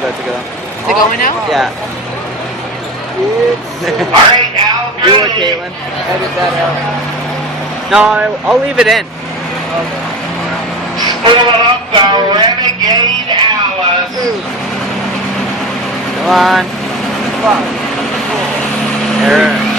to go. Is it going now? Yeah. Alright, Al. Do it, Caitlin. Edit that out. No, I'll leave it in. Spool up the Renegade Alice. Come on. Fuck. There.